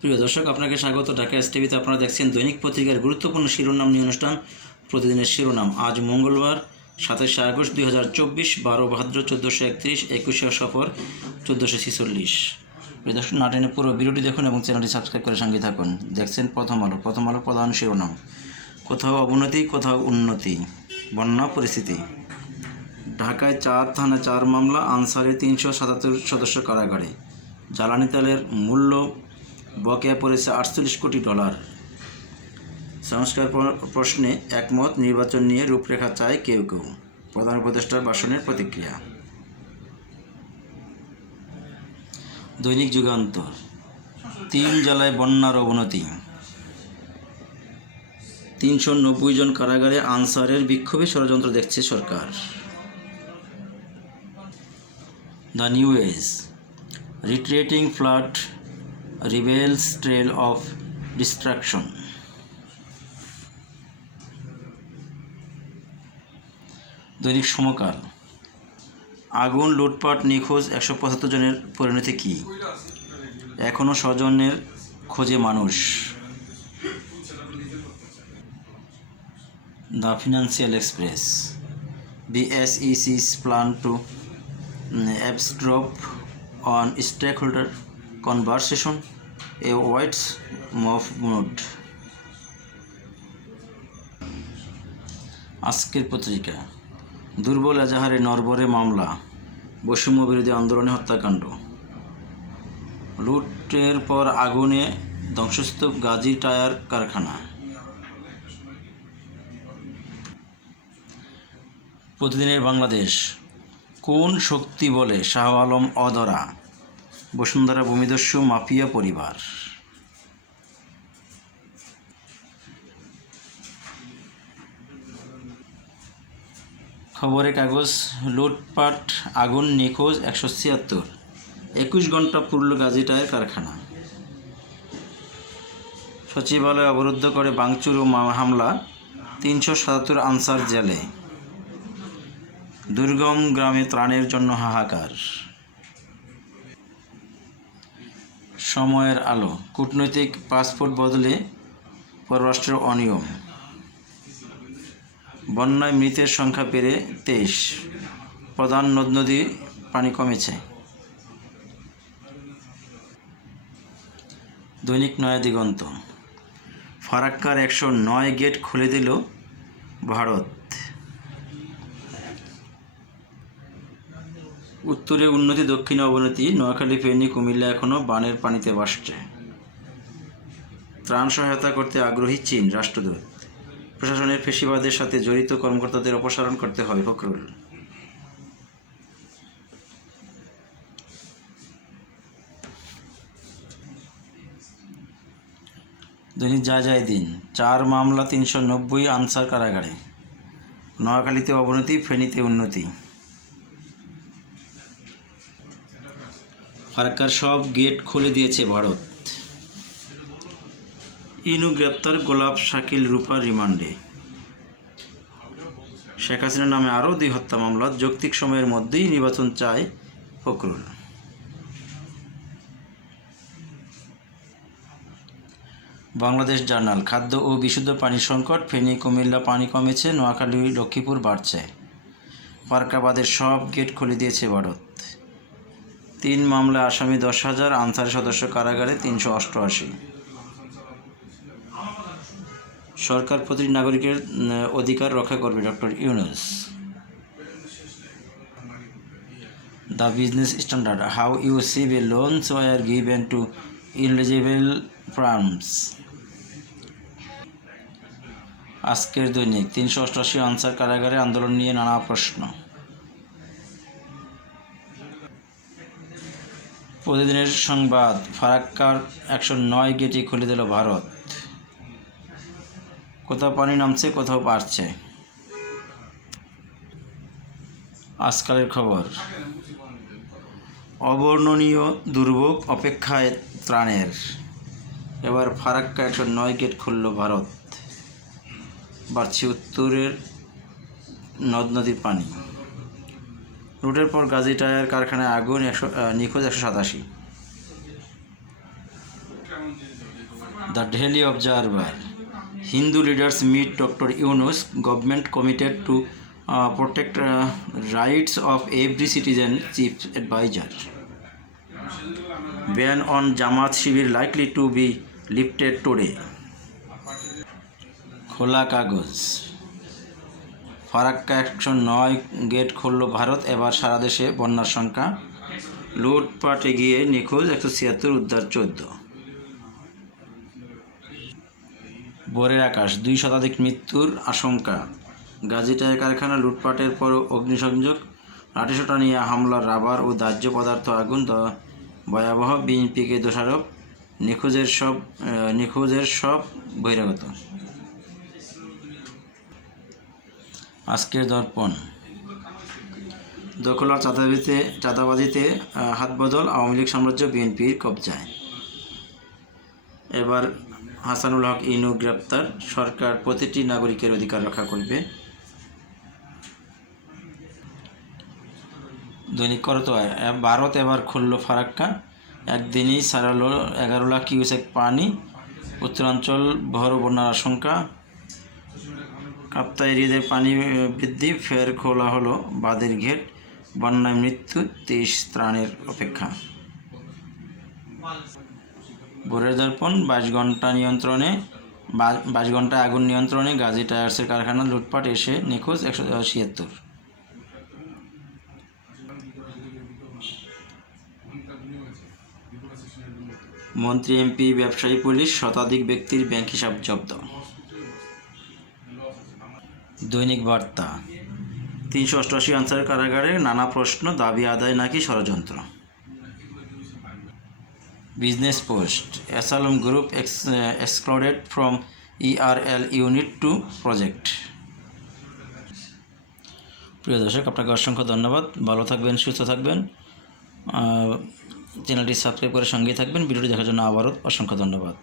প্রিয় দর্শক, আপনাকে স্বাগত। ঢাকা এস টিভিতে আপনারা দেখছেন দৈনিক পত্রিকার গুরুত্বপূর্ণ শিরোনাম নিয়ে অনুষ্ঠান। প্রতিদিনের শিরোনাম, আজ মঙ্গলবার, সাতাশে আগস্ট দুই হাজার চব্বিশ, বারো ভাদ্র চোদ্দোশো একত্রিশ, একুশে সফর চোদ্দোশো ছেচল্লিশ। প্রিয় দর্শক নাটেনে পুরো ভিডিওটি দেখুন এবং চ্যানেলটি সাবস্ক্রাইব করে সঙ্গে থাকুন। দেখছেন প্রথম আলো প্রথম আলো প্রধান শিরোনাম। কোথাও অবনতি, কোথাও উন্নতি, বন্যা পরিস্থিতি। ঢাকায় চার থানা চার মামলা, আনসারে তিনশো সাতাত্তর সদস্য কারাগারে। জ্বালানি তেলের মূল্য বকেয়া পড়েছে আটচল্লিশ কোটি ডলার। সংস্কার প্রশ্নে একমত, নির্বাচন নিয়ে রূপরেখা চায় কেউ কেউ। প্রধান উপদেষ্টার ভাষণের প্রতিক্রিয়া। দৈনিক যুগান্তর। তিন জেলায় বন্যার অবনতি। তিনশো নব্বই জন কারাগারে আনসারের বিক্ষোভে ষড়যন্ত্র দেখছে সরকার। The new age. Retreating flood rebels trail of destruction. দৈনিক সমকাল। আগুন লুটপাট নিখোঁজ একশো পঁচাত্তর জনের পরিণতি কী? এখনও স্বজনের খোঁজে মানুষ। The financial express. BSEC's plan to mm, on on stakeholder conversation avoids mob mood আজকের পত্রিকা, দুর্বল এজাহারে নরবরে মামলা, বৈষম্য বিরোধী আন্দোলনে হত্যাকাণ্ড। লুটের পর আগুনে ধ্বংসস্তূপ, গাজী টায়ার কারখানা। প্রতিদিনের বাংলাদেশ, কোন শক্তি বলে শাহ আলম অদরা বসুন্ধরা ভূমিদস্যু মাফিয়া পরিবার। খবরের কাগজ, লুটপাট, আগুন, নিখোঁজ, একশো ছিয়াত্তর। একুশ ঘণ্টা পুরল গাজী টায়ার কারখানা। সচিবালয় অবরুদ্ধ করে বাংচুর ও হামলা, তিনশো সাতাত্তর আনসার জেলে। দুর্গম গ্রামে ত্রাণের জন্য হাহাকার। সময়ের আলো। কূটনৈতিক পাসপোর্ট বদলে পররাষ্ট্র অনিয়ম। বন্যায় মৃতের সংখ্যা বেড়ে তেইশ। প্রধান নদ নদী পানি কমেছে। দৈনিক নয়া দিগন্ত। ফারাক্কার একশো নয় গেট খুলে দিল ভারত। উত্তরে উন্নতি, দক্ষিণে অবনতি, নোয়াখালী, ফেনী, কুমিল্লা এখনও বানের পানিতে ভাসছে। ত্রাণ সহায়তা করতে আগ্রহী চীন রাষ্ট্রদূত। প্রশাসনের ফেসিবাদের সাথে জড়িত কর্মকর্তাদের অপসারণ করতে হবে ফখরুল। দৈনিক যা যায় দিন, চার মামলা, তিনশো নব্বই আনসার কারাগারে। নোয়াখালীতে অবনতি, ফেনীতে উন্নতি। ফারাক্কার সব গেট খুলে দিয়েছে ভারত। ইনু গ্রেপ্তার গোলাপ শাকিল রূপা রিমান্ডে। শেখ হাসিনার নামে আরও দুই হত্যা মামলা, যৌক্তিক সময়ের মধ্যেই নির্বাচন চায় ফখরুল। বাংলাদেশ জার্নাল, খাদ্য ও বিশুদ্ধ পানির সংকট, ফেনী, কুমিল্লা পানি কমেছে, নোয়াখালী, লক্ষ্মীপুর বাড়ছে। ফারকাবাদের সব গেট খুলে দিয়েছে ভারত। তিন মামলায় আসামি দশ হাজার, আনসার সদস্য কারাগারে তিনশো অষ্টআশি। সরকার প্রতিটি নাগরিকের অধিকার রক্ষা করবে doctor Yunus. The business standard, how you sieve a loans were given to eligible firms. আজকের দৈনিক তিনশো অষ্টআশি আনসার কারাগারে আন্দোলন নিয়ে নানা প্রশ্ন। প্রতিদিনের সংবাদ, ফারাক্কার একশো নয় গেটই খুলে দিল ভারত। কোথাও পানি নামছে, কোথাও পারছে আজকালের খবর। অবর্ণনীয় দুর্ভোগ অপেক্ষায় ত্রাণের। এবার ফারাক্কা একশো নয় গেট খুলল ভারত। বাড়ছে উত্তরের নদ নদীর পানি। লুটের পর গাজী টায়ার কারখানায় আগুন একশো নিখোঁজ একশো সাতাশি। The daily observer. Hindu leaders meet doctor Yunus government committed to protect rights of every citizen chief adviser. Ban on Jamaat Shibir likely to be lifted today. Khola Kagoj. Farakka একশো নয় gate খুলল ভারত, এবার সারা দেশে বন্যার সংখ্যা। লুটপাটে গিয়ে নিখোঁজ একশো ছিয়াত্তর, উদ্ধার চোদ্দ। বোরের আকাশ, দুই শতাধিক মৃত্যুর আশঙ্কা। গাজী টায়ার কারখানা লুটপাটের পর অগ্নিসংযোগ। লাঠিসোঁটা নিয়ে হামলা রাবার ও দাহ্য পদার্থ আগুন ভয়াবহ বিএনপিকে দোষারোপ। নিখোঁজের সব নিখোঁজের সব বহিরাগত। আজকের দর্পণ। দখল আর চাঁদাবাজিতে হাতবদল আওয়ামী লীগ সাম্রাজ্য বিএনপির কবজায়। এবার হাসানুল হক ইনু গ্রেপ্তার, সরকার প্রতিটি নাগরিকের অধিকার রক্ষা করবে। দৈনিক করতোয়ায়, এ- ভারত এবার খুলল ফারাক্কা। একদিনই সারালো এগারো লাখ কিউসেক পানি, উত্তরাঞ্চল ভর বন্যার আশঙ্কা। কাপ্তাই হ্রদের পানি বৃদ্ধি ফের খোলা হলো বাঁধের ঘেট বন্যায় মৃত্যু তেইশ ত্রাণের অপেক্ষা ভোরের দর্পণ বাইশ ঘণ্টা নিয়ন্ত্রণে বাইশ ঘণ্টা আগুন নিয়ন্ত্রণে গাজী টায়ার্সের কারখানা লুটপাট এসে নিখোঁজ একশো ছিয়াত্তর মন্ত্রী এমপি ব্যবসায়ী পুলিশ শতাধিক ব্যক্তির ব্যাংক হিসাব জব্দ দৈনিক বার্তা। তিনশো অষ্টআশি আনসার কারাগারে নানা প্রশ্ন, দাবি, আদায় নাকি ষড়যন্ত্র? Business post Aslam group excluded from ERL unit two project. প্রিয় দর্শক, আপনাকে অসংখ্য ধন্যবাদ। ভালো থাকবেন, সুস্থ থাকবেন। চ্যানেলটি সাবস্ক্রাইব করে সঙ্গেই থাকবেন। ভিডিওটি দেখার জন্য আবারও অসংখ্য ধন্যবাদ।